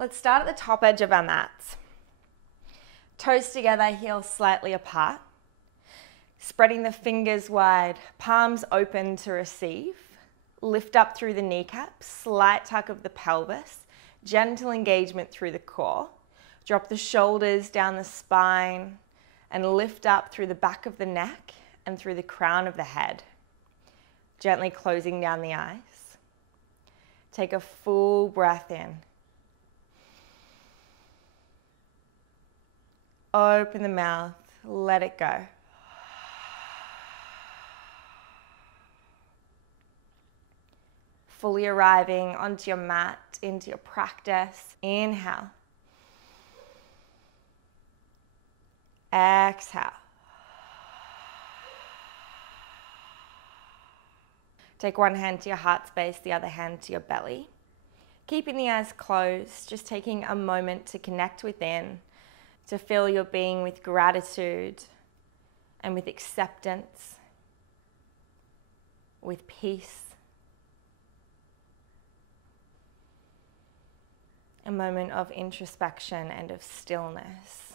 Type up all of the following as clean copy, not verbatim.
Let's start at the top edge of our mats. Toes together, heels slightly apart. Spreading the fingers wide, palms open to receive. Lift up through the kneecaps, slight tuck of the pelvis, gentle engagement through the core. Drop the shoulders down the spine and lift up through the back of the neck and through the crown of the head. Gently closing down the eyes. Take a full breath in. Open the mouth, let it go. Fully arriving onto your mat, into your practice. Inhale. Exhale. Take one hand to your heart space, the other hand to your belly. Keeping the eyes closed, just taking a moment to connect within, to fill your being with gratitude and with acceptance, with peace. A moment of introspection and of stillness.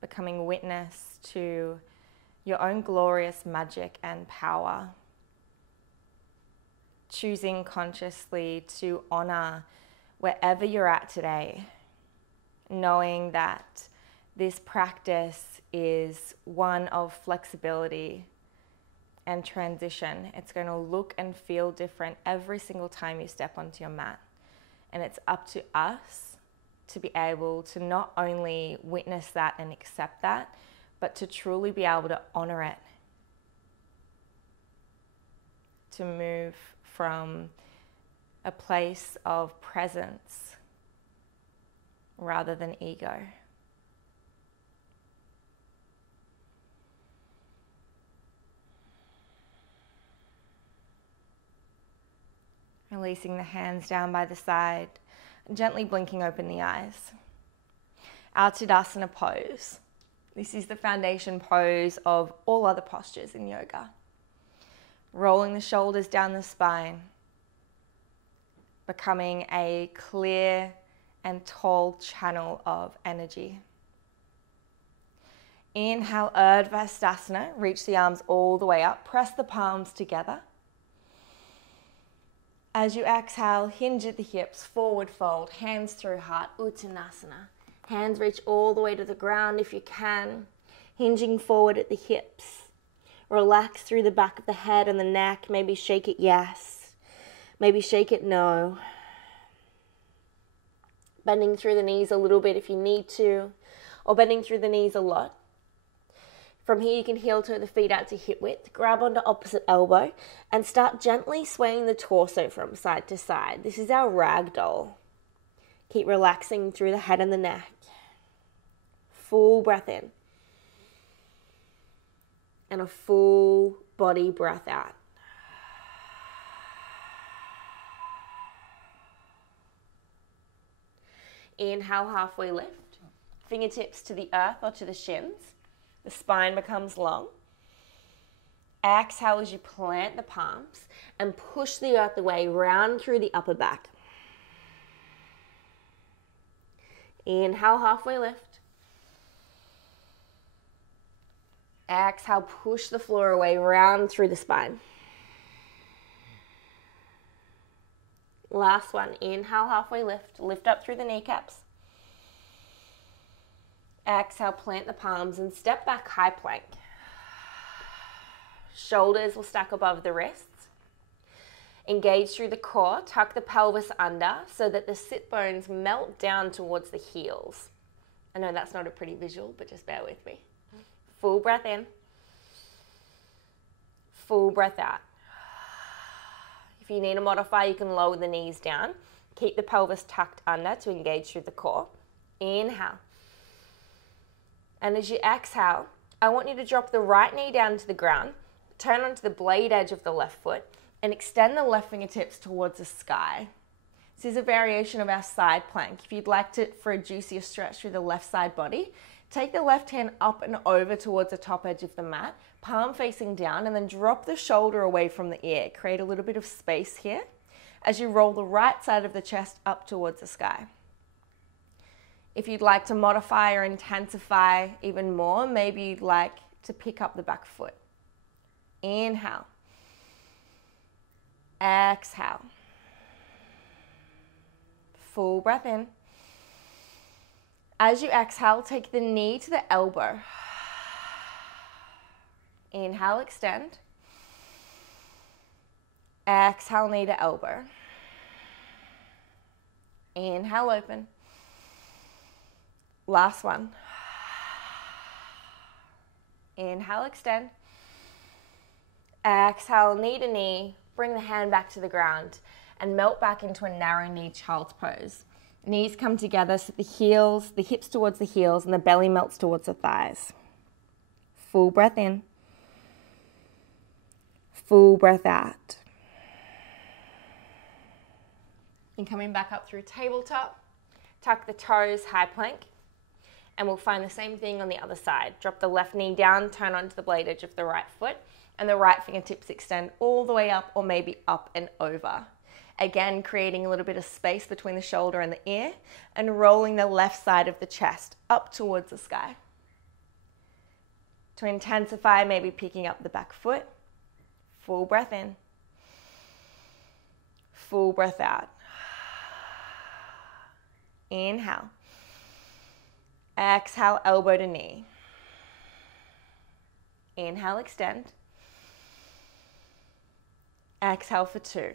Becoming witness to your own glorious magic and power. Choosing consciously to honor wherever you're at today. Knowing that this practice is one of flexibility and transition. It's going to look and feel different every single time you step onto your mat. And it's up to us to be able to not only witness that and accept that, but to truly be able to honor it. To move from a place of presence rather than ego. Releasing the hands down by the side, gently blinking open the eyes. Our Tadasana pose. This is the foundation pose of all other postures in yoga. Rolling the shoulders down the spine, becoming a clear and tall channel of energy. Inhale, Urdhva, reach the arms all the way up, press the palms together. As you exhale, hinge at the hips, forward fold, hands through heart, Uttanasana. Hands reach all the way to the ground if you can, hinging forward at the hips. Relax through the back of the head and the neck, maybe shake it yes, maybe shake it no. Bending through the knees a little bit if you need to, or bending through the knees a lot. From here you can heel toe the feet out to hip width, grab onto opposite elbow, and start gently swaying the torso from side to side. This is our ragdoll. Keep relaxing through the head and the neck. Full breath in. And a full body breath out. Inhale, halfway lift. Fingertips to the earth or to the shins. The spine becomes long. Exhale as you plant the palms and push the earth away, round through the upper back. Inhale, halfway lift. Exhale, push the floor away, round through the spine. Last one. Inhale, halfway lift. Lift up through the kneecaps. Exhale, plant the palms and step back, high plank. Shoulders will stack above the wrists. Engage through the core, tuck the pelvis under so that the sit bones melt down towards the heels. I know that's not a pretty visual, but just bear with me. Full breath in. Full breath out. If you need to modify, you can lower the knees down. Keep the pelvis tucked under to engage through the core. Inhale. And as you exhale, I want you to drop the right knee down to the ground, turn onto the blade edge of the left foot, and extend the left fingertips towards the sky. This is a variation of our side plank. If you'd like it for a juicier stretch through the left side body, take the left hand up and over towards the top edge of the mat, palm facing down, and then drop the shoulder away from the ear. Create a little bit of space here. as you roll the right side of the chest up towards the sky. If you'd like to modify or intensify even more, maybe you'd like to pick up the back foot. Inhale. Exhale. Full breath in. As you exhale, take the knee to the elbow. Inhale, extend. Exhale, knee to elbow. Inhale, open. Last one. Inhale, extend. Exhale, knee to knee. Bring the hand back to the ground and melt back into a narrow knee child's pose. Knees come together so the hips towards the heels and the belly melts towards the thighs. Full breath in. Full breath out. And coming back up through tabletop, tuck the toes, high plank. And we'll find the same thing on the other side. Drop the left knee down, turn onto the blade edge of the right foot, and the right fingertips extend all the way up or maybe up and over. Again, creating a little bit of space between the shoulder and the ear, and rolling the left side of the chest up towards the sky. To intensify, maybe picking up the back foot. Full breath in. Full breath out. Inhale. Exhale, elbow to knee. Inhale, extend. Exhale for 2.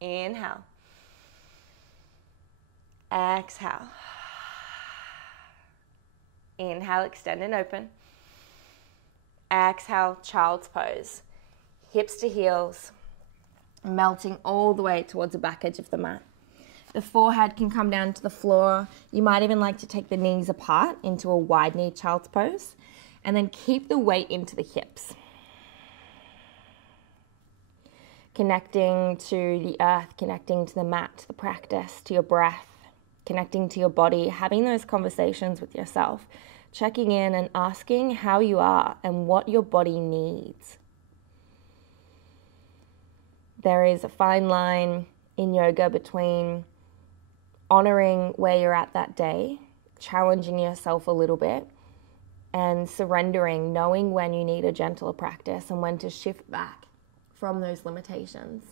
Inhale. Exhale. Inhale, extend and open. Exhale, child's pose. Hips to heels, melting all the way towards the back edge of the mat. The forehead can come down to the floor. You might even like to take the knees apart into a wide knee child's pose, and then keep the weight into the hips. Connecting to the earth, connecting to the mat, to the practice, to your breath, connecting to your body, having those conversations with yourself, checking in and asking how you are and what your body needs. There is a fine line in yoga between honoring where you're at that day, challenging yourself a little bit, and surrendering, knowing when you need a gentler practice and when to shift back from those limitations.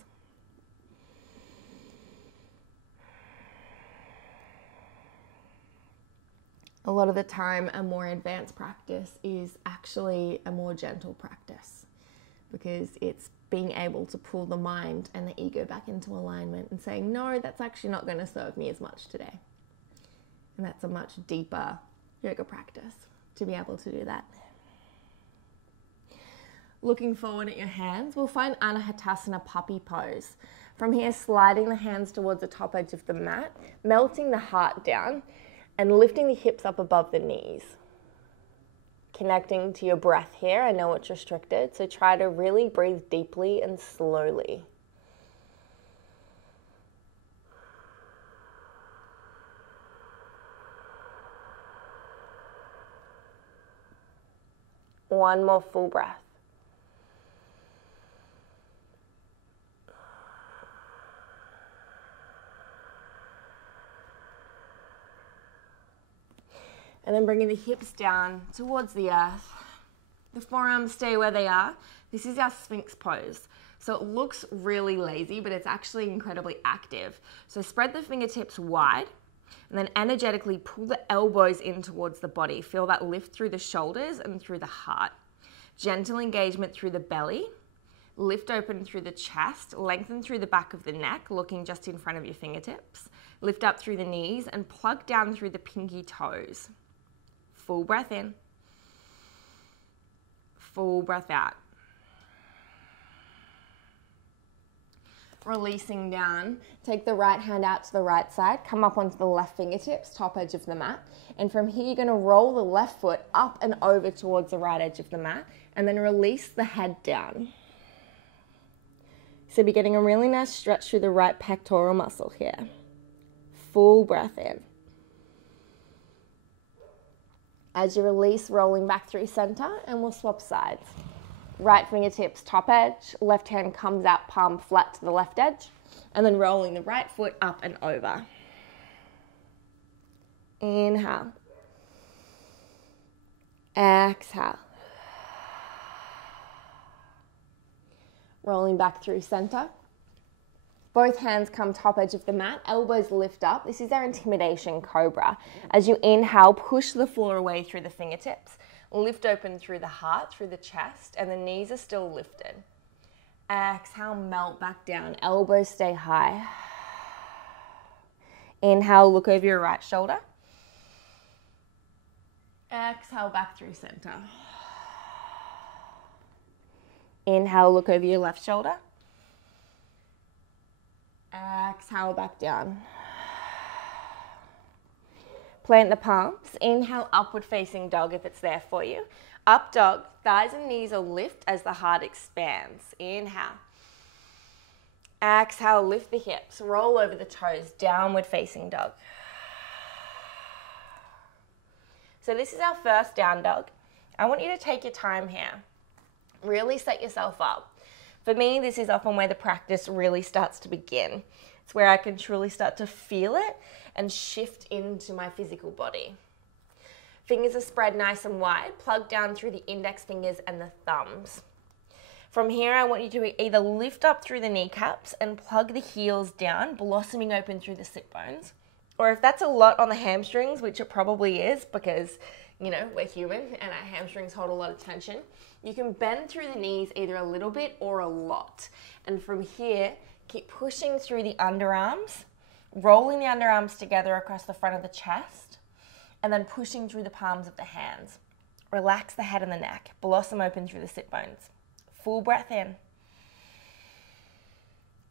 A lot of the time, a more advanced practice is actually a more gentle practice, because it's being able to pull the mind and the ego back into alignment and saying, no, that's actually not going to serve me as much today. And that's a much deeper yoga practice to be able to do that. Looking forward at your hands, we'll find Anahatasana puppy pose. From here, sliding the hands towards the top edge of the mat, melting the heart down and lifting the hips up above the knees. Connecting to your breath here. I know it's restricted, so try to really breathe deeply and slowly. One more full breath. And then bringing the hips down towards the earth. The forearms stay where they are. This is our Sphinx pose. So it looks really lazy, but it's actually incredibly active. So spread the fingertips wide and then energetically pull the elbows in towards the body. Feel that lift through the shoulders and through the heart. Gentle engagement through the belly. Lift open through the chest. Lengthen through the back of the neck, looking just in front of your fingertips. Lift up through the knees and plug down through the pinky toes. Full breath in. Full breath out. Releasing down. Take the right hand out to the right side. Come up onto the left fingertips, top edge of the mat. And from here, you're going to roll the left foot up and over towards the right edge of the mat. And then release the head down. So be getting a really nice stretch through the right pectoral muscle here. Full breath in. As you release, rolling back through center, and we'll swap sides. Right fingertips top edge, left hand comes out palm flat to the left edge, and then rolling the right foot up and over. Inhale. Exhale. Rolling back through center. Both hands come top edge of the mat, elbows lift up. This is our intimidation cobra. As you inhale, push the floor away through the fingertips. Lift open through the heart, through the chest, and the knees are still lifted. Exhale, melt back down. Elbows stay high. Inhale, look over your right shoulder. Exhale, back through center. Inhale, look over your left shoulder. Exhale, back down. Plant the palms. Inhale, upward facing dog if it's there for you. Up dog, thighs and knees will lift as the heart expands. Inhale. Exhale, lift the hips. Roll over the toes, downward facing dog. So this is our first down dog. I want you to take your time here. Really set yourself up. For me, this is often where the practice really starts to begin. It's where I can truly start to feel it and shift into my physical body. Fingers are spread nice and wide, plug down through the index fingers and the thumbs. From here, I want you to either lift up through the kneecaps and plug the heels down, blossoming open through the sit bones. Or if that's a lot on the hamstrings, which it probably is because, you know, we're human and our hamstrings hold a lot of tension, you can bend through the knees either a little bit or a lot. And from here, keep pushing through the underarms, rolling the underarms together across the front of the chest, and then pushing through the palms of the hands. Relax the head and the neck. Blossom open through the sit bones. Full breath in.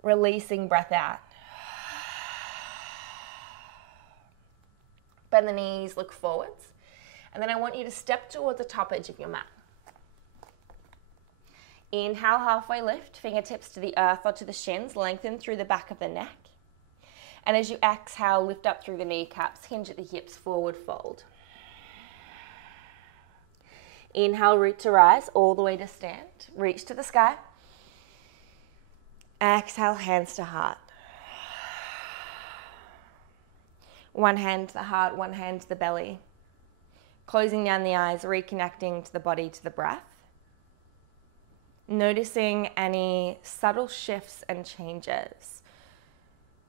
Releasing breath out. Bend the knees, look forwards. And then I want you to step towards the top edge of your mat. Inhale, halfway lift, fingertips to the earth or to the shins, lengthen through the back of the neck. And as you exhale, lift up through the kneecaps, hinge at the hips, forward fold. Inhale, root to rise, all the way to stand. Reach to the sky. Exhale, hands to heart. One hand to the heart, one hand to the belly. Closing down the eyes, reconnecting to the body, to the breath. Noticing any subtle shifts and changes,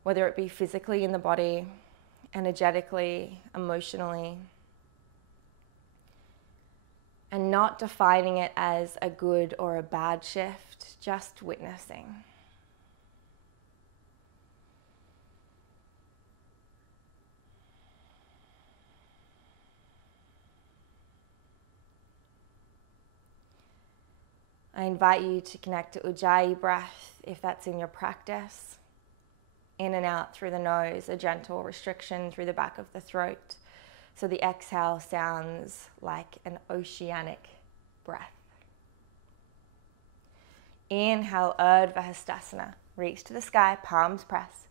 whether it be physically in the body, energetically, emotionally, and not defining it as a good or a bad shift, just witnessing. I invite you to connect to Ujjayi breath if that's in your practice. In and out through the nose, a gentle restriction through the back of the throat. So the exhale sounds like an oceanic breath. Inhale, Urdhva Hastasana. Reach to the sky, palms press.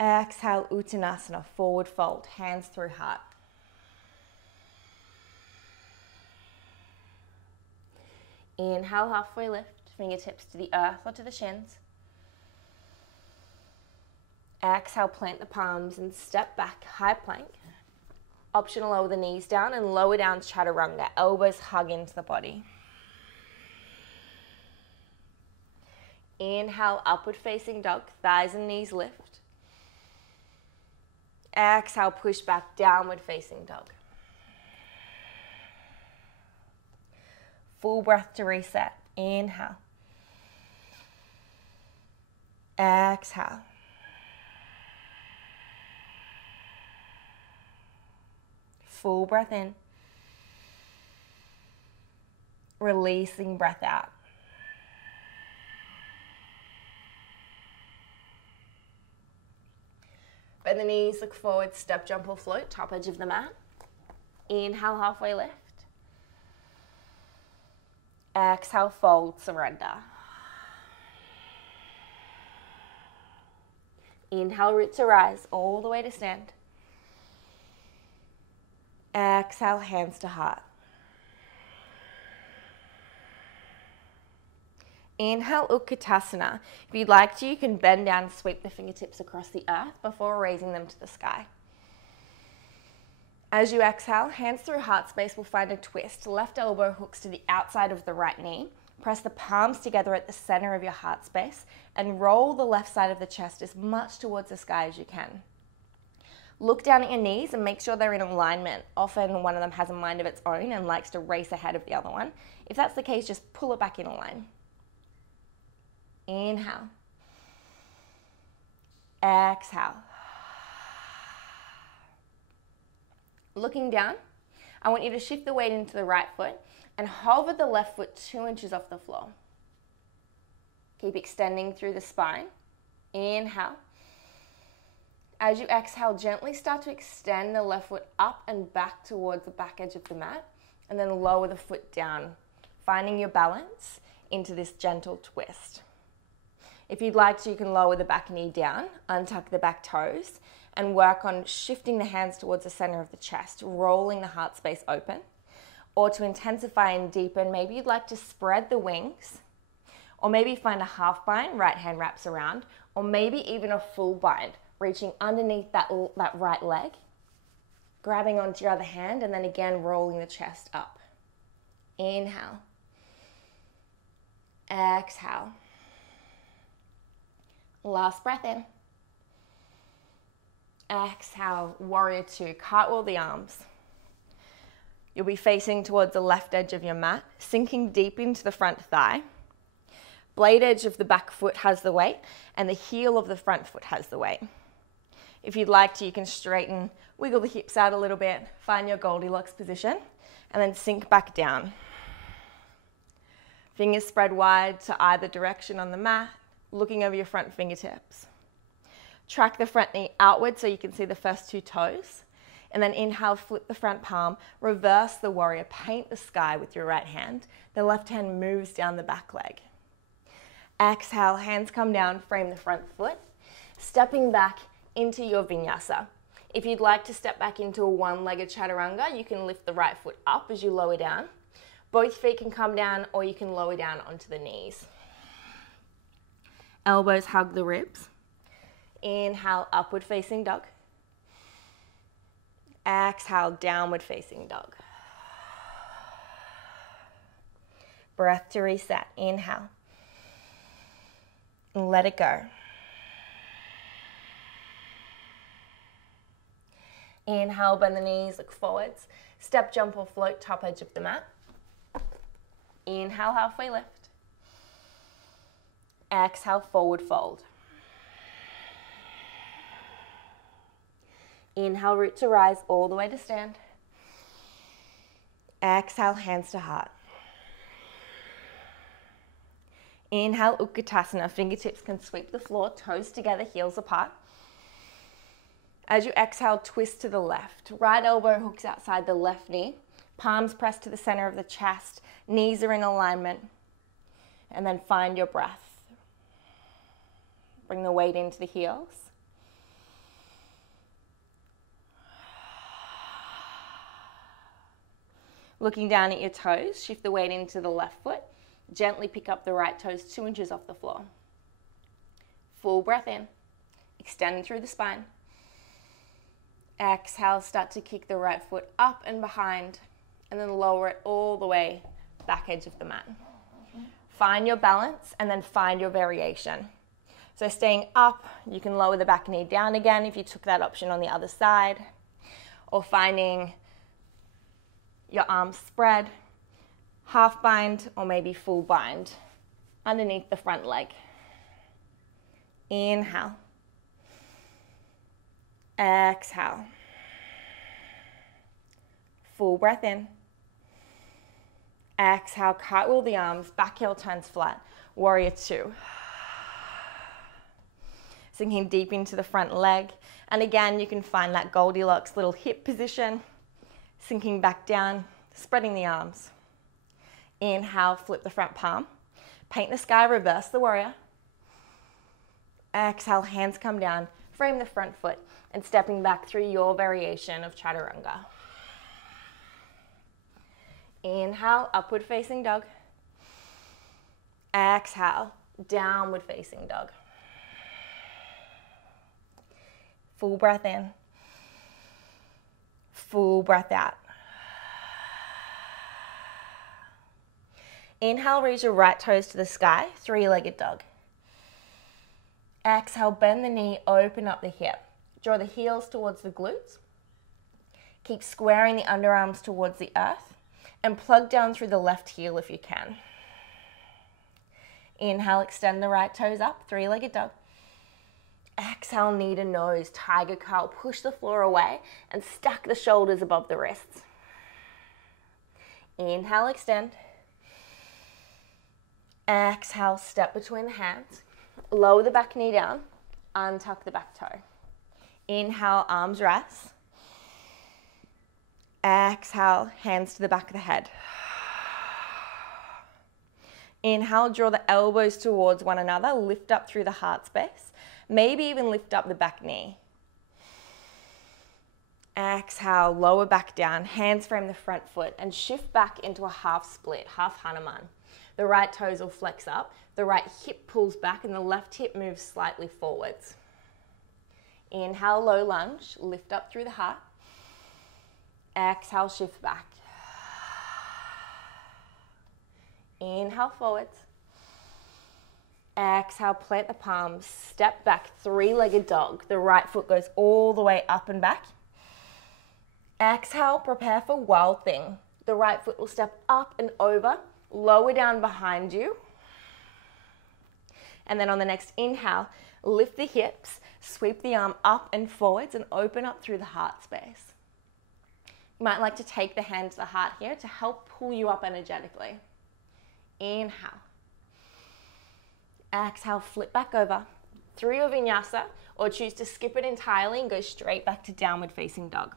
Exhale, Uttanasana, forward fold, hands through heart. Inhale, halfway lift, fingertips to the earth or to the shins. Exhale, plant the palms and step back, high plank. Optional, lower the knees down and lower down chaturanga. Elbows hug into the body. Inhale, upward facing dog, thighs and knees lift. Exhale, push back, downward facing dog. Full breath to reset. Inhale. Exhale. Full breath in. Releasing breath out. Bend the knees, look forward, step, jump or float, top edge of the mat. Inhale, halfway lift. Exhale, fold, surrender. Inhale, root to rise, all the way to stand. Exhale, hands to heart. Inhale, Utkatasana. If you'd like to, you can bend down and sweep the fingertips across the earth before raising them to the sky. As you exhale, hands through heart space will find a twist. Left elbow hooks to the outside of the right knee. Press the palms together at the center of your heart space and roll the left side of the chest as much towards the sky as you can. Look down at your knees and make sure they're in alignment. Often one of them has a mind of its own and likes to race ahead of the other one. If that's the case, just pull it back in line. Inhale. Exhale. Looking down, I want you to shift the weight into the right foot and hover the left foot 2 inches off the floor. Keep extending through the spine. Inhale. As you exhale, gently start to extend the left foot up and back towards the back edge of the mat, and then lower the foot down, finding your balance into this gentle twist. If you'd like to, you can lower the back knee down, untuck the back toes, and work on shifting the hands towards the center of the chest, rolling the heart space open. Or to intensify and deepen, maybe you'd like to spread the wings, or maybe find a half bind, right hand wraps around, or maybe even a full bind, reaching underneath that right leg, grabbing onto your other hand, and then again rolling the chest up. Inhale. Exhale. Last breath in. Exhale, warrior two, cartwheel the arms. You'll be facing towards the left edge of your mat, sinking deep into the front thigh. Blade edge of the back foot has the weight, and the heel of the front foot has the weight. If you'd like to, you can straighten, wiggle the hips out a little bit, find your Goldilocks position, and then sink back down. Fingers spread wide to either direction on the mat, looking over your front fingertips. Track the front knee outward so you can see the first two toes. And then inhale, flip the front palm, reverse the warrior, paint the sky with your right hand. The left hand moves down the back leg. Exhale, hands come down, frame the front foot. Stepping back into your vinyasa. If you'd like to step back into a one-legged chaturanga, you can lift the right foot up as you lower down. Both feet can come down, or you can lower down onto the knees. Elbows hug the ribs. Inhale, upward facing dog. Exhale, downward facing dog. Breath to reset. Inhale. Let it go. Inhale, bend the knees, look forwards. Step, jump or float, top edge of the mat. Inhale, halfway lift. Exhale, forward fold. Inhale, root to rise all the way to stand. Exhale, hands to heart. Inhale, Utkatasana. Fingertips can sweep the floor, toes together, heels apart. As you exhale, twist to the left. Right elbow hooks outside the left knee. Palms press to the center of the chest. Knees are in alignment. And then find your breath. Bring the weight into the heels. Looking down at your toes, shift the weight into the left foot. Gently pick up the right toes 2 inches off the floor. Full breath in. Extend through the spine. Exhale, start to kick the right foot up and behind, and then lower it all the way back edge of the mat. Find your balance and then find your variation. So staying up, you can lower the back knee down again if you took that option on the other side, or finding your arms spread, half bind or maybe full bind underneath the front leg. Inhale. Exhale. Full breath in. Exhale, cartwheel the arms, back heel turns flat. Warrior two. Sinking deep into the front leg. And again, you can find that Goldilocks little hip position. Sinking back down, spreading the arms. Inhale, flip the front palm. Paint the sky, reverse the warrior. Exhale, hands come down, frame the front foot, and stepping back through your variation of chaturanga. Inhale, upward facing dog. Exhale, downward facing dog. Full breath in. Full breath out. Inhale, reach your right toes to the sky, three-legged dog. Exhale, bend the knee, open up the hip. Draw the heels towards the glutes. Keep squaring the underarms towards the earth and plug down through the left heel if you can. Inhale, extend the right toes up, three-legged dog. Exhale, knee to nose, tiger curl. Push the floor away and stack the shoulders above the wrists. Inhale, extend. Exhale, step between the hands. Lower the back knee down, untuck the back toe. Inhale, arms rest. Exhale, hands to the back of the head. Inhale, draw the elbows towards one another, lift up through the heart space. Maybe even lift up the back knee. Exhale, lower back down, hands frame the front foot and shift back into a half split, half Hanuman. The right toes will flex up, the right hip pulls back and the left hip moves slightly forwards. Inhale, low lunge, lift up through the heart. Exhale, shift back. Inhale, forwards. Exhale, plant the palms, step back, three-legged dog. The right foot goes all the way up and back. Exhale, prepare for wild thing. The right foot will step up and over, lower down behind you. And then on the next inhale, lift the hips, sweep the arm up and forwards and open up through the heart space. You might like to take the hand to the heart here to help pull you up energetically. Inhale. Exhale, flip back over through your vinyasa or choose to skip it entirely and go straight back to downward facing dog.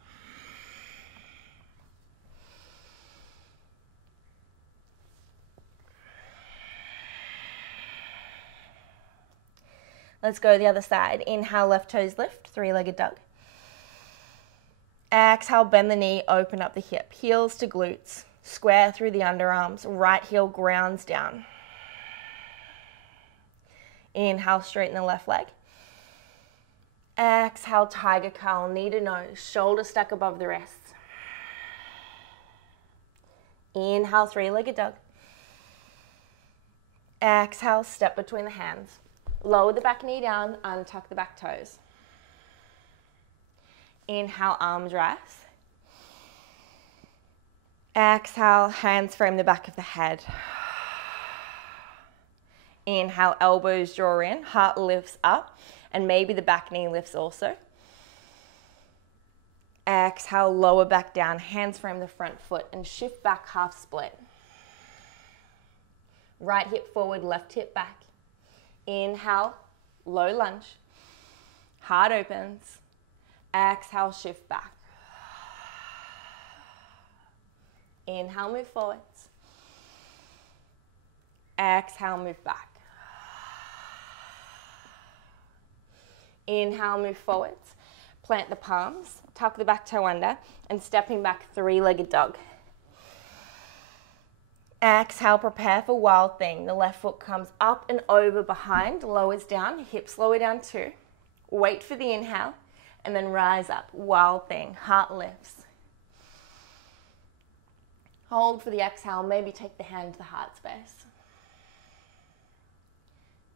Let's go the other side. Inhale, left toes lift, three-legged dog. Exhale, bend the knee, open up the hip. Heels to glutes, square through the underarms, right heel grounds down. Inhale, straighten the left leg. Exhale, tiger curl, knee to nose, shoulder stack above the wrists. Inhale, three-legged dog. Exhale, step between the hands. Lower the back knee down, untuck the back toes. Inhale, arms rise. Exhale, hands frame the back of the head. Inhale, elbows draw in, heart lifts up, and maybe the back knee lifts also. Exhale, lower back down, hands frame the front foot, and shift back half split. Right hip forward, left hip back. Inhale, low lunge. Heart opens. Exhale, shift back. Inhale, move forwards. Exhale, move back. Inhale, move forwards. Plant the palms, tuck the back toe under, and stepping back, three-legged dog. Exhale, prepare for wild thing. The left foot comes up and over behind, lowers down, hips lower down too. Wait for the inhale, and then rise up, wild thing, heart lifts. Hold for the exhale, maybe take the hand to the heart space.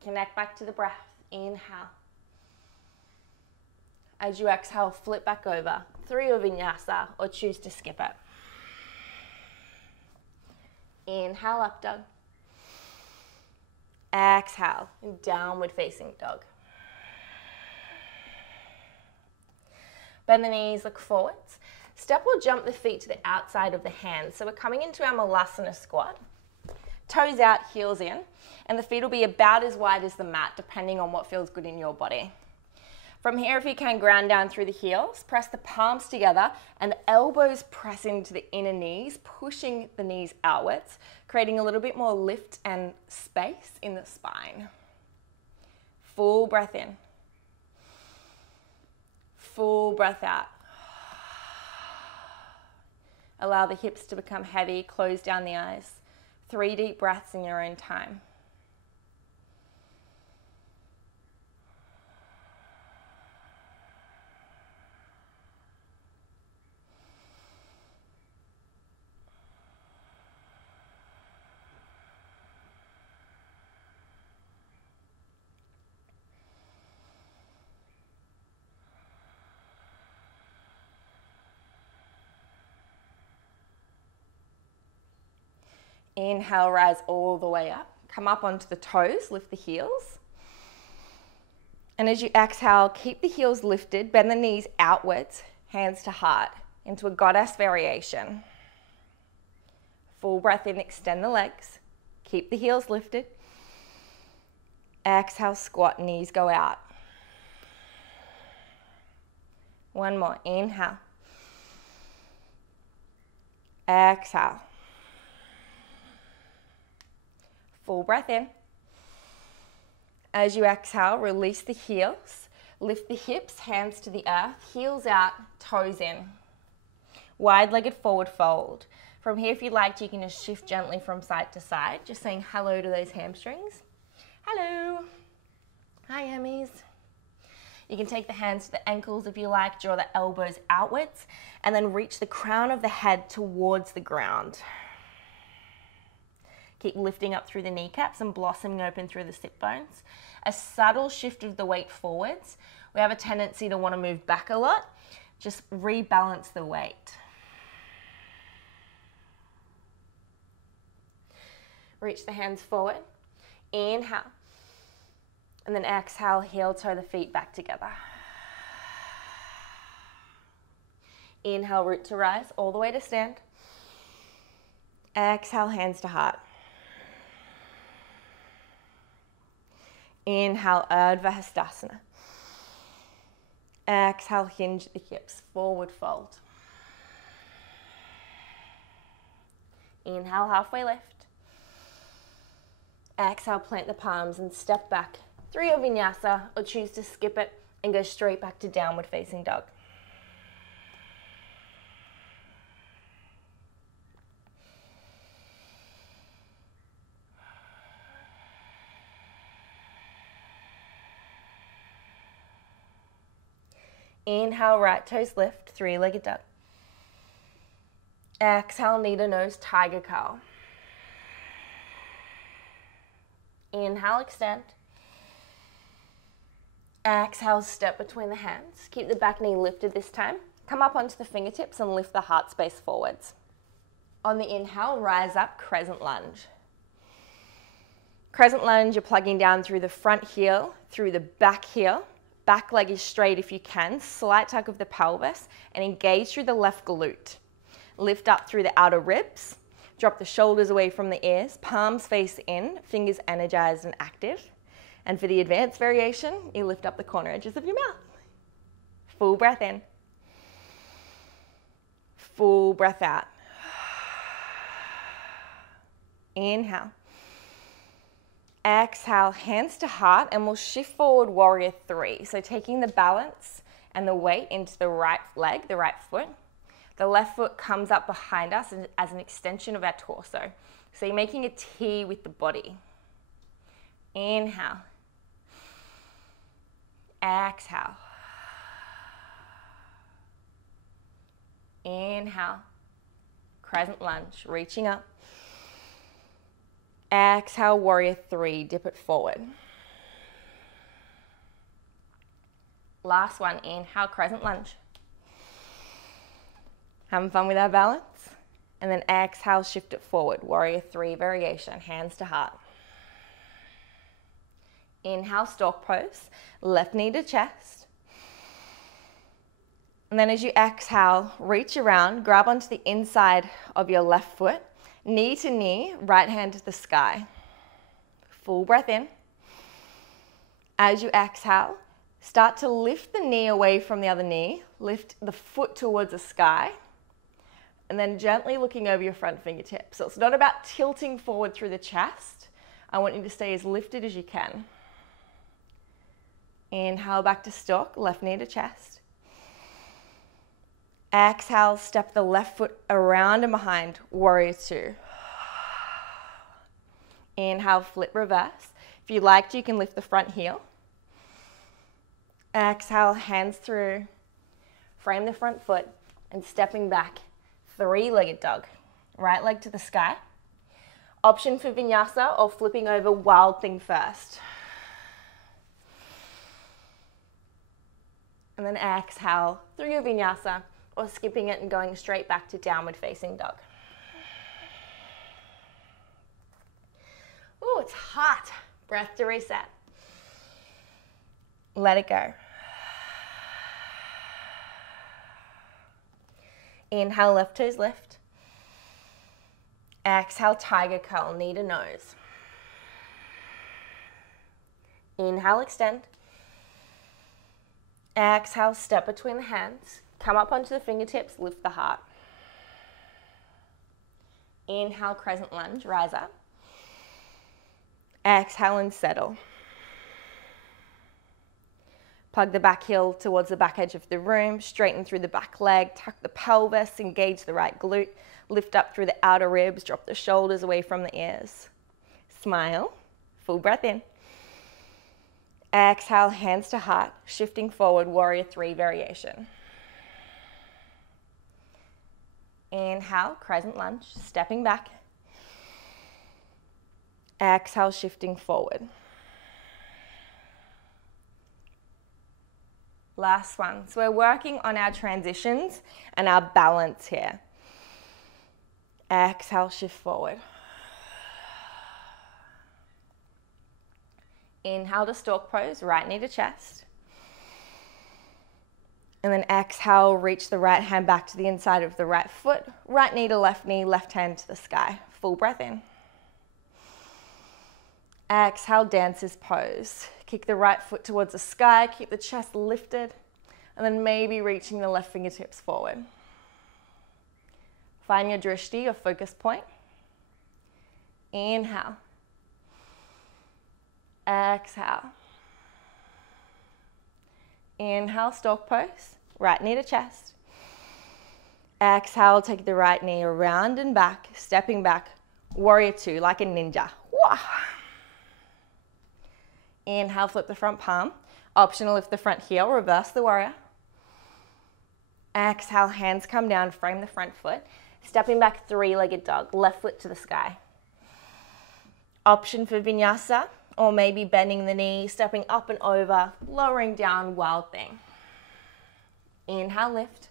Connect back to the breath, inhale. As you exhale, flip back over through your vinyasa or choose to skip it. Inhale, up dog. Exhale, downward facing dog. Bend the knees, look forwards. Step or jump the feet to the outside of the hands. So we're coming into our Malasana squat. Toes out, heels in, and the feet will be about as wide as the mat, depending on what feels good in your body. From here, if you can, ground down through the heels, press the palms together and elbows press into the inner knees, pushing the knees outwards, creating a little bit more lift and space in the spine. Full breath in. Full breath out. Allow the hips to become heavy, close down the eyes. 3 deep breaths in your own time. Inhale, rise all the way up. Come up onto the toes, lift the heels. And as you exhale, keep the heels lifted, bend the knees outwards, hands to heart, into a goddess variation. Full breath in, extend the legs. Keep the heels lifted. Exhale, squat, knees go out. One more, inhale. Exhale. Full breath in. As you exhale, release the heels. Lift the hips, hands to the earth, heels out, toes in. Wide-legged forward fold. From here, if you like, you can just shift gently from side to side, just saying hello to those hamstrings. Hello. Hi, Emmys. You can take the hands to the ankles if you like, draw the elbows outwards, and then reach the crown of the head towards the ground. Keep lifting up through the kneecaps and blossoming open through the sit bones. A subtle shift of the weight forwards. We have a tendency to want to move back a lot. Just rebalance the weight. Reach the hands forward. Inhale. And then exhale, heel toe the feet back together. Inhale, root to rise, all the way to stand. Exhale, hands to heart. Inhale, Urdhva Hastasana. Exhale, hinge the hips, forward fold. Inhale, halfway lift. Exhale, plant the palms and step back through your vinyasa, or choose to skip it and go straight back to downward facing dog. Inhale, right toes lift, three-legged dog. Exhale, knee to nose, tiger curl. Inhale, extend. Exhale, step between the hands. Keep the back knee lifted this time. Come up onto the fingertips and lift the heart space forwards. On the inhale, rise up, crescent lunge. Crescent lunge, you're plugging down through the front heel, through the back heel. Back leg is straight if you can. Slight tug of the pelvis and engage through the left glute. Lift up through the outer ribs. Drop the shoulders away from the ears. Palms face in, fingers energized and active. And for the advanced variation, you lift up the corner edges of your mouth. Full breath in. Full breath out. Inhale. Exhale, hands to heart, and we'll shift forward, warrior three. So taking the balance and the weight into the right leg, the right foot. The left foot comes up behind us as an extension of our torso. So you're making a T with the body. Inhale. Exhale. Inhale. Crescent lunge, reaching up. Exhale, warrior three, dip it forward. Last one, inhale, crescent lunge. Having fun with our balance? And then exhale, shift it forward, warrior three variation, hands to heart. Inhale, stork pose, left knee to chest. And then as you exhale, reach around, grab onto the inside of your left foot, knee to knee, right hand to the sky. Full breath in. As you exhale, start to lift the knee away from the other knee, lift the foot towards the sky, and then gently looking over your front fingertips. So it's not about tilting forward through the chest. I want you to stay as lifted as you can. Inhale back to stork, left knee to chest. Exhale, step the left foot around and behind, warrior two. Inhale, flip reverse. If you liked, you can lift the front heel. Exhale, hands through, frame the front foot, and stepping back, three-legged dog. Right leg to the sky. Option for vinyasa or flipping over, wild thing first. And then exhale through your vinyasa, or skipping it and going straight back to downward facing dog. it's hot. Breath to reset. Let it go. Inhale, left toes lift. Exhale, tiger curl, knee to nose. Inhale, extend. Exhale, step between the hands. Come up onto the fingertips, lift the heart. Inhale, crescent lunge, rise up. Exhale and settle. Plug the back heel towards the back edge of the room, straighten through the back leg, tuck the pelvis, engage the right glute, lift up through the outer ribs, drop the shoulders away from the ears. Smile, full breath in. Exhale, hands to heart, shifting forward, warrior three variation. Inhale, crescent lunge, stepping back. Exhale, shifting forward. Last one. So we're working on our transitions and our balance here. Exhale, shift forward. Inhale to stork pose, right knee to chest. And then exhale, reach the right hand back to the inside of the right foot, right knee to left knee, left hand to the sky. Full breath in. Exhale, dancer's pose. Kick the right foot towards the sky, keep the chest lifted, and then maybe reaching the left fingertips forward. Find your drishti, your focus point. Inhale. Exhale. Inhale, stork pose, right knee to chest. Exhale, take the right knee around and back, stepping back, warrior two, like a ninja. Wah. Inhale, flip the front palm. Optional lift the front heel, reverse the warrior. Exhale, hands come down, frame the front foot. Stepping back, three-legged dog, left foot to the sky. Option for vinyasa, or maybe bending the knee, stepping up and over, lowering down, wild thing. Inhale, lift.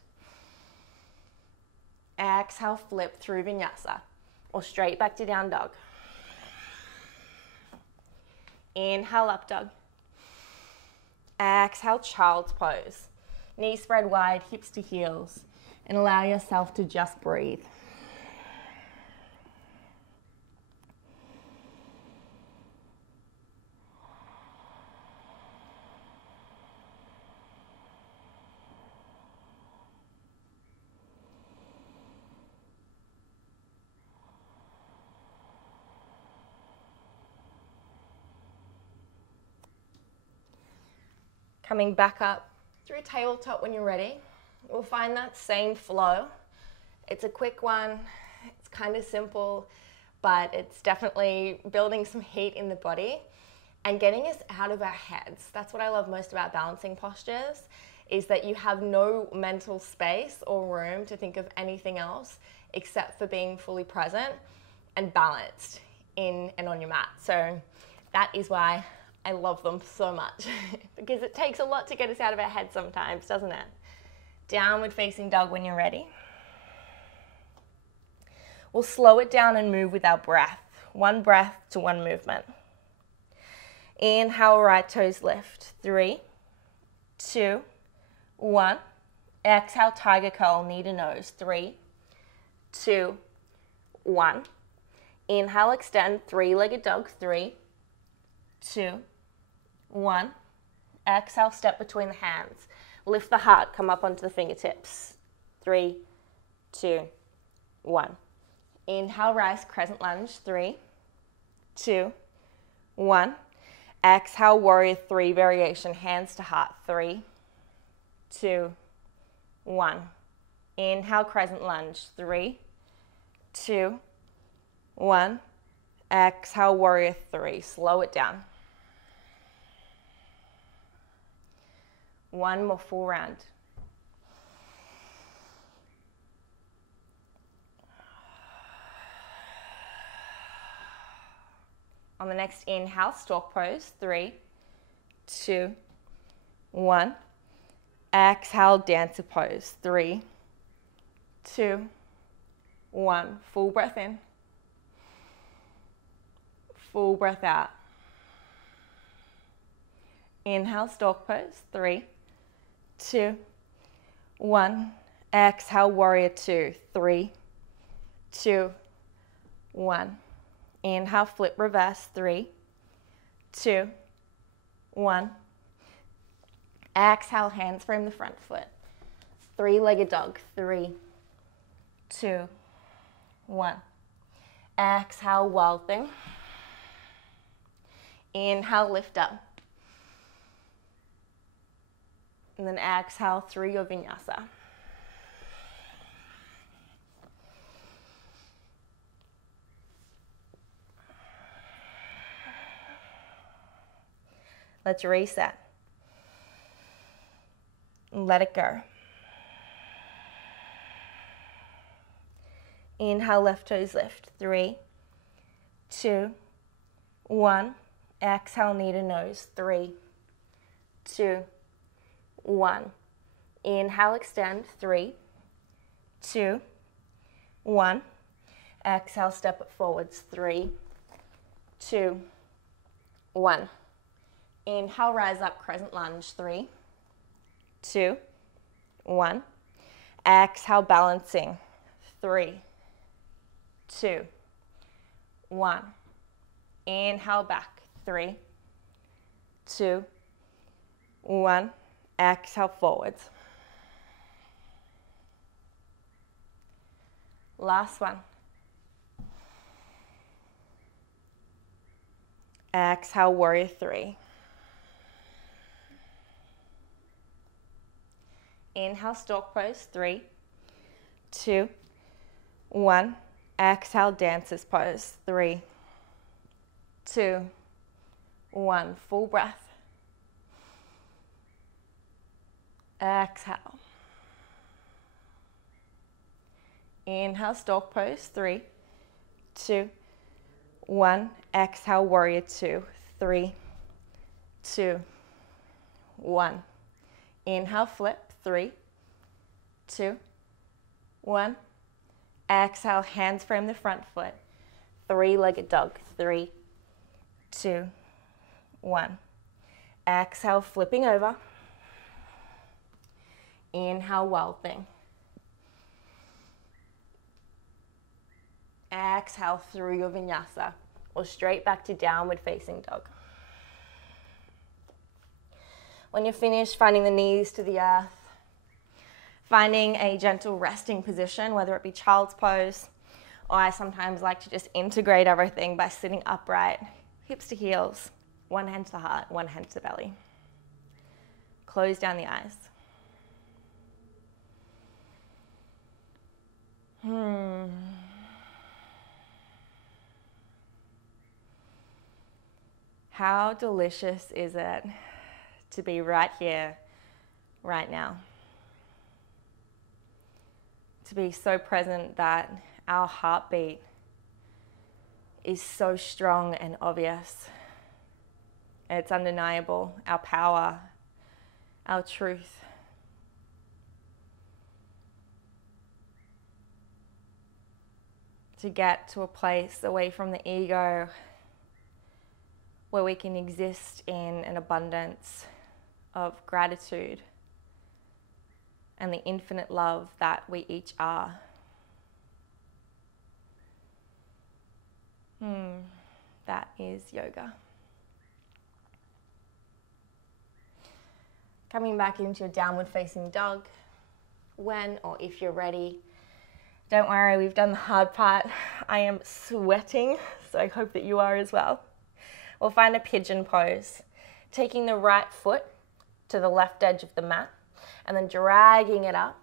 Exhale, flip through vinyasa, or straight back to down dog. Inhale, up dog. Exhale, child's pose. Knees spread wide, hips to heels, and allow yourself to just breathe. Coming back up through tabletop when you're ready. We'll find that same flow. It's a quick one, it's kind of simple, but it's definitely building some heat in the body and getting us out of our heads. That's what I love most about balancing postures, is that you have no mental space or room to think of anything else except for being fully present and balanced in and on your mat. So that is why I love them so much because it takes a lot to get us out of our head sometimes, doesn't it? Downward facing dog when you're ready. We'll slow it down and move with our breath. One breath to one movement. Inhale, right toes lift. 3, 2, 1. Exhale, tiger curl, knee to nose. 3, 2, 1. Inhale, extend, three-legged dog. 3, 2, 1. Exhale, step between the hands. Lift the heart, come up onto the fingertips. 3, 2, 1. Inhale, rise, crescent lunge. 3, 2, 1. Exhale, warrior three variation, hands to heart. 3, 2, 1. Inhale, crescent lunge. 3, 2, 1. Exhale, warrior three. Slow it down. One more full round. On the next inhale, stork pose. 3, 2, 1. Exhale, dancer pose. 3, 2, 1. Full breath in. full breath out. Inhale, stork pose. 3, 2, 1. Exhale, warrior 2. 3, 2, 1. Inhale, flip reverse. 3, 2, 1. Exhale, hands frame the front foot. Three-legged dog. 3, 2, 1. Exhale, wild thing. Inhale, lift up. And then exhale through your vinyasa. Let's reset. Let it go. Inhale, left toes lift. 3, 2, 1. Exhale, knee to nose. 3, 2, 1. Inhale, extend. 3, 2, 1. Exhale, step it forwards. 3, 2, 1. Inhale, rise up, crescent lunge. 3, 2, 1. Exhale, balancing. 3, 2, 1. Inhale, back. 3, 2, 1. Exhale, forwards. Last one. Exhale, warrior 3. Inhale, stork pose. 3, 2, 1. Exhale, dancer's pose. 3, 2, 1. Full breath. Exhale. Inhale, stork pose. 3, 2, 1. Exhale, warrior 2. 3, 2, 1. Inhale, flip. 3, 2, 1. Exhale, hands frame the front foot. Three-legged dog. 3, 2, 1. Exhale, flipping over. Inhale, wild thing. Exhale through your vinyasa, or straight back to downward facing dog. When you're finished, finding the knees to the earth, finding a gentle resting position, whether it be child's pose, or I sometimes like to just integrate everything by sitting upright, hips to heels, one hand to the heart, one hand to the belly. Close down the eyes. How delicious is it to be right here, right now? To be so present that our heartbeat is so strong and obvious. It's undeniable, our power, our truth. To get to a place away from the ego where we can exist in an abundance of gratitude and the infinite love that we each are. That is yoga. Coming back into your downward facing dog. When or if you're ready, don't worry, we've done the hard part. I am sweating, so I hope that you are as well. We'll find a pigeon pose, taking the right foot to the left edge of the mat and then dragging it up.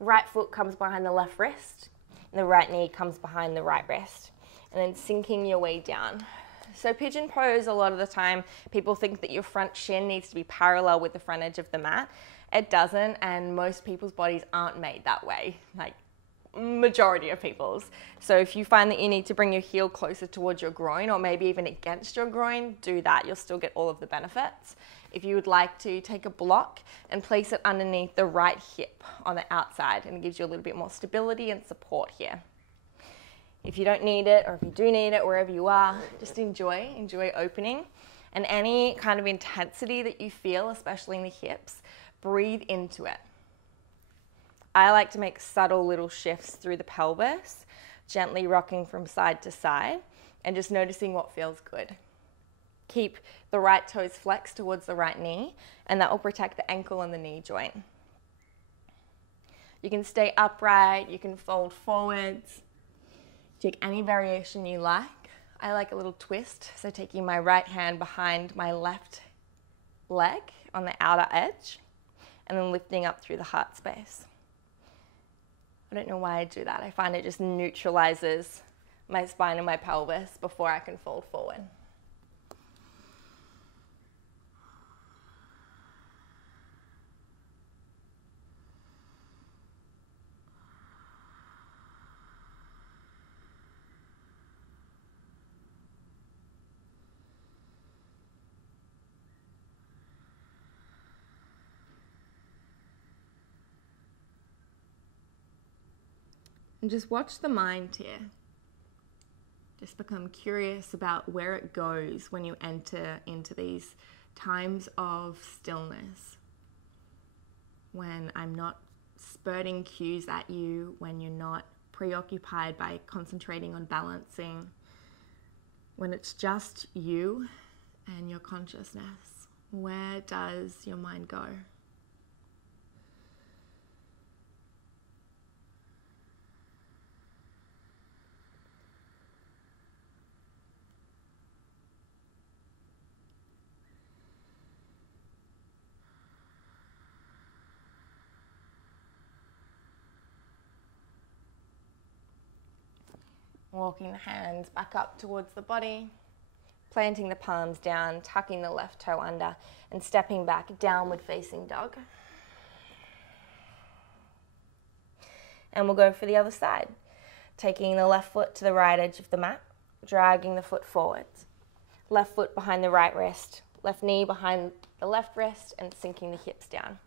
Right foot comes behind the left wrist and the right knee comes behind the right wrist, and then sinking your way down. So pigeon pose, a lot of the time, people think that your front shin needs to be parallel with the front edge of the mat. It doesn't, and most people's bodies aren't made that way, like majority of people's. So if you find that you need to bring your heel closer towards your groin or maybe even against your groin, do that. You'll still get all of the benefits. If you would like to, take a block and place it underneath the right hip on the outside, and it gives you a little bit more stability and support here. If you don't need it, or if you do need it, wherever you are, just enjoy opening. And any kind of intensity that you feel, especially in the hips, breathe into it. I like to make subtle little shifts through the pelvis, gently rocking from side to side, and just noticing what feels good. Keep the right toes flexed towards the right knee, and that will protect the ankle and the knee joint. You can stay upright, you can fold forwards, take any variation you like. I like a little twist, so taking my right hand behind my left leg on the outer edge, and then lifting up through the heart space. I don't know why I do that. I find it just neutralizes my spine and my pelvis before I can fold forward. And just watch the mind here. Just become curious about where it goes when you enter into these times of stillness. When I'm not spurting cues at you, when you're not preoccupied by concentrating on balancing, when it's just you and your consciousness, where does your mind go? Walking the hands back up towards the body, planting the palms down, tucking the left toe under, and stepping back, downward facing dog. And we'll go for the other side. Taking the left foot to the right edge of the mat, dragging the foot forwards. Left foot behind the right wrist, left knee behind the left wrist, and sinking the hips down.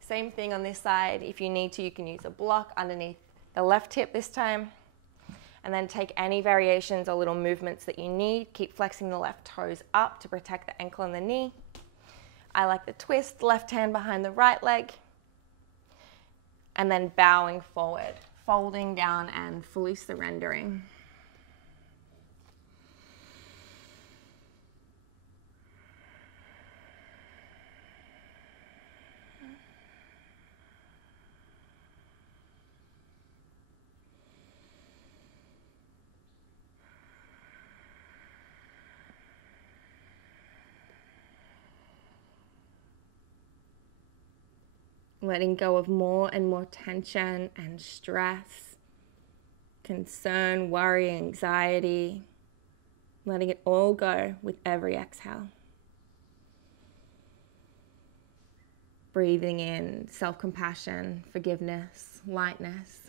Same thing on this side. If you need to, you can use a block underneath the left hip this time. And then take any variations or little movements that you need. Keep flexing the left toes up to protect the ankle and the knee. I like the twist, left hand behind the right leg. And then bowing forward, folding down and fully surrendering. Letting go of more and more tension and stress, concern, worry, anxiety. Letting it all go with every exhale. Breathing in self-compassion, forgiveness, lightness.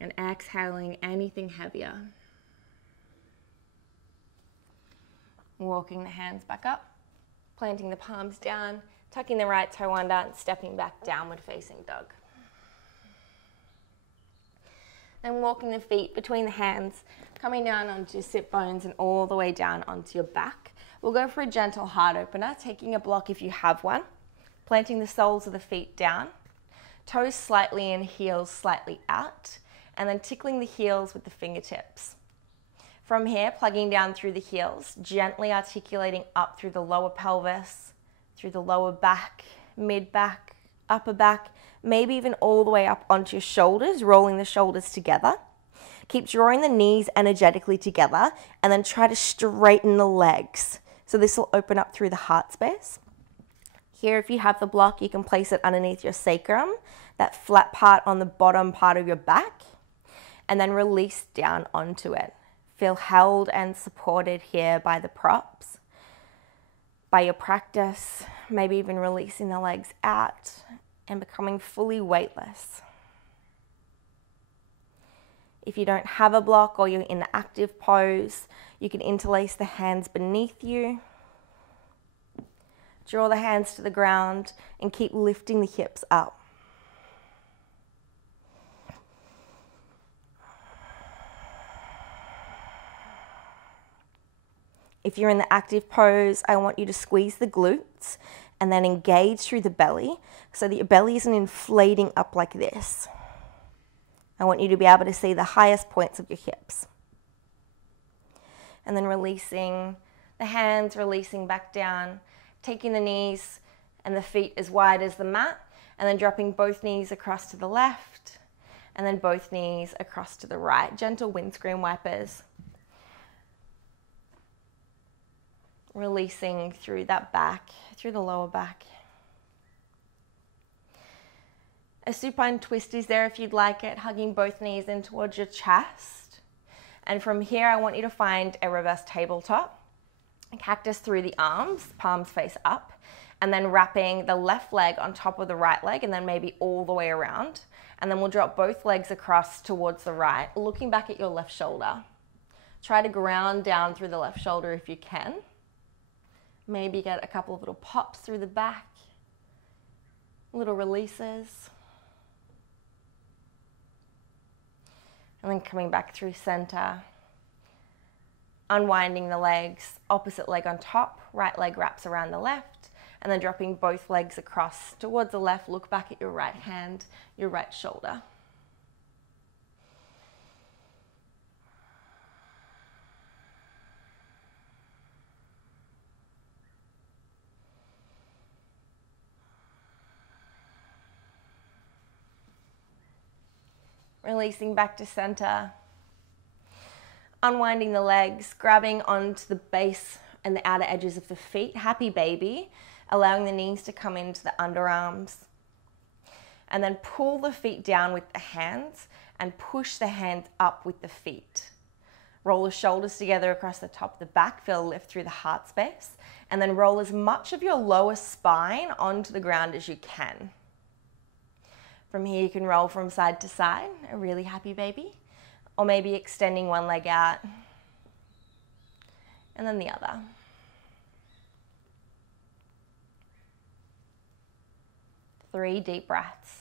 And exhaling anything heavier. Walking the hands back up, planting the palms down, tucking the right toe under and stepping back, downward facing dog. Then walking the feet between the hands, coming down onto your sit bones and all the way down onto your back. We'll go for a gentle heart opener, taking a block if you have one, planting the soles of the feet down, toes slightly in, heels slightly out, and then tickling the heels with the fingertips. From here, plugging down through the heels, gently articulating up through the lower pelvis, through the lower back, mid-back, upper back, maybe even all the way up onto your shoulders, rolling the shoulders together. Keep drawing the knees energetically together and then try to straighten the legs. So this will open up through the heart space. Here, if you have the block, you can place it underneath your sacrum, that flat part on the bottom part of your back, and then release down onto it. Feel held and supported here by the props. By your practice, maybe even releasing the legs out and becoming fully weightless. If you don't have a block or you're in the active pose, you can interlace the hands beneath you. Draw the hands to the ground and keep lifting the hips up. If you're in the active pose, I want you to squeeze the glutes and then engage through the belly so that your belly isn't inflating up like this. I want you to be able to see the highest points of your hips. And then releasing the hands, releasing back down, taking the knees and the feet as wide as the mat, and then dropping both knees across to the left, and then both knees across to the right. Gentle windscreen wipers. Releasing through that back, through the lower back. A supine twist is there if you'd like it, hugging both knees in towards your chest. And from here, I want you to find a reverse tabletop. Cactus through the arms, palms face up, and then wrapping the left leg on top of the right leg, and then maybe all the way around. And then we'll drop both legs across towards the right, looking back at your left shoulder. Try to ground down through the left shoulder if you can. Maybe get a couple of little pops through the back, little releases. And then coming back through center, unwinding the legs, opposite leg on top, right leg wraps around the left, and then dropping both legs across towards the left. Look back at your right hand, your right shoulder. Releasing back to center. Unwinding the legs, grabbing onto the base and the outer edges of the feet. Happy baby. Allowing the knees to come into the underarms. And then pull the feet down with the hands and push the hands up with the feet. Roll the shoulders together across the top of the back. Feel a lift through the heart space. And then roll as much of your lower spine onto the ground as you can. From here, you can roll from side to side, a really happy baby. Or maybe extending one leg out and then the other. Three deep breaths.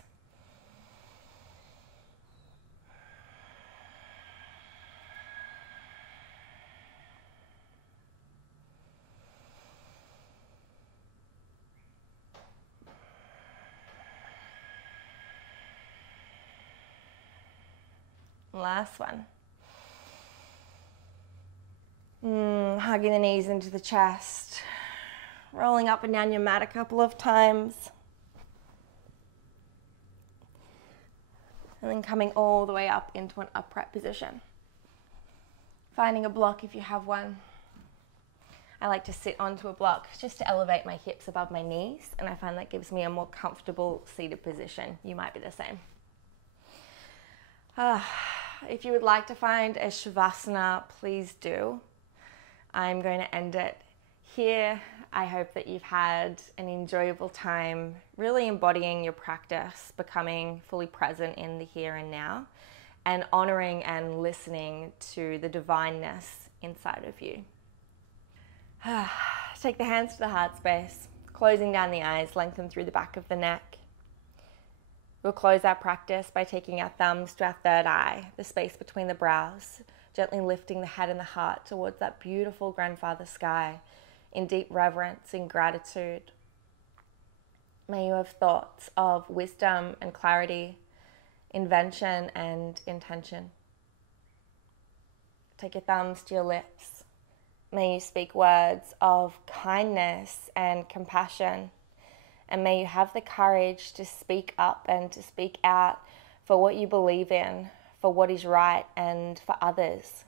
Last one. Hugging the knees into the chest. Rolling up and down your mat a couple of times. And then coming all the way up into an upright position. Finding a block if you have one. I like to sit onto a block just to elevate my hips above my knees, and I find that gives me a more comfortable seated position. You might be the same. If you would like to find a Shavasana, please do. I'm going to end it here. I hope that you've had an enjoyable time really embodying your practice, becoming fully present in the here and now, and honoring and listening to the divineness inside of you. Take the hands to the heart space, closing down the eyes, lengthen through the back of the neck. We'll close our practice by taking our thumbs to our third eye, the space between the brows, gently lifting the head and the heart towards that beautiful grandfather sky in deep reverence and gratitude. May you have thoughts of wisdom and clarity, invention and intention. Take your thumbs to your lips. May you speak words of kindness and compassion. And may you have the courage to speak up and to speak out for what you believe in, for what is right, and for others.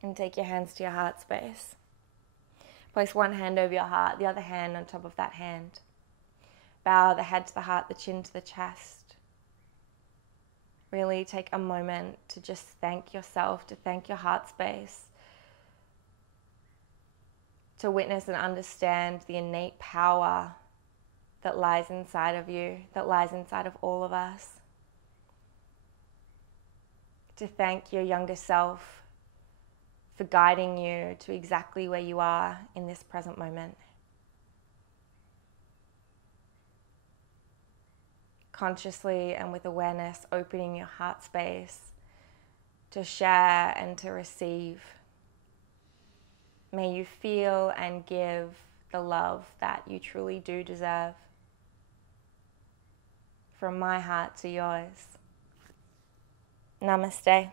And take your hands to your heart space. Place one hand over your heart, the other hand on top of that hand. Bow the head to the heart, the chin to the chest. Really take a moment to just thank yourself, to thank your heart space, to witness and understand the innate power that lies inside of you, that lies inside of all of us. To thank your younger self for guiding you to exactly where you are in this present moment. Consciously and with awareness, opening your heart space to share and to receive. May you feel and give the love that you truly do deserve. From my heart to yours. Namaste.